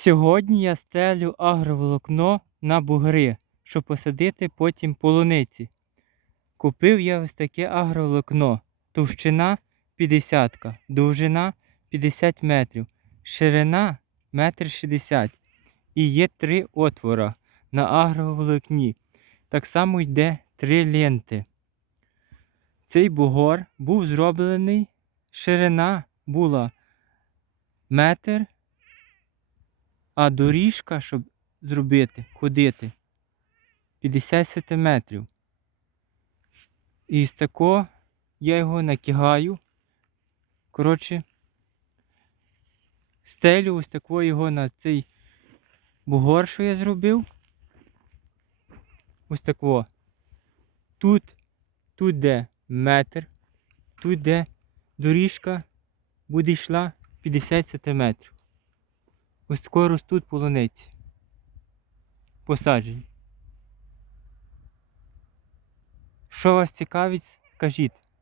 Сьогодні я стелю агроволокно на бугри, щоб посадити потім полуниці. Купив я ось таке агроволокно. Товщина 50, довжина 50 метрів, ширина 1,60 м. І є три отвора на агроволокні. Так само йде три ленти. Цей бугор був зроблений, ширина була метр, а доріжка, щоб зробити, ходити 50 сантиметрів. І з такого я його накигаю. Коротше, стелю ось такого його на цей бугор, що я зробив. Ось такого. Тут, тут де метр, тут де доріжка буде йшла 50 сантиметрів. Ось скоро ростуть полуниці. Посаджені. Що вас цікавить, кажіть.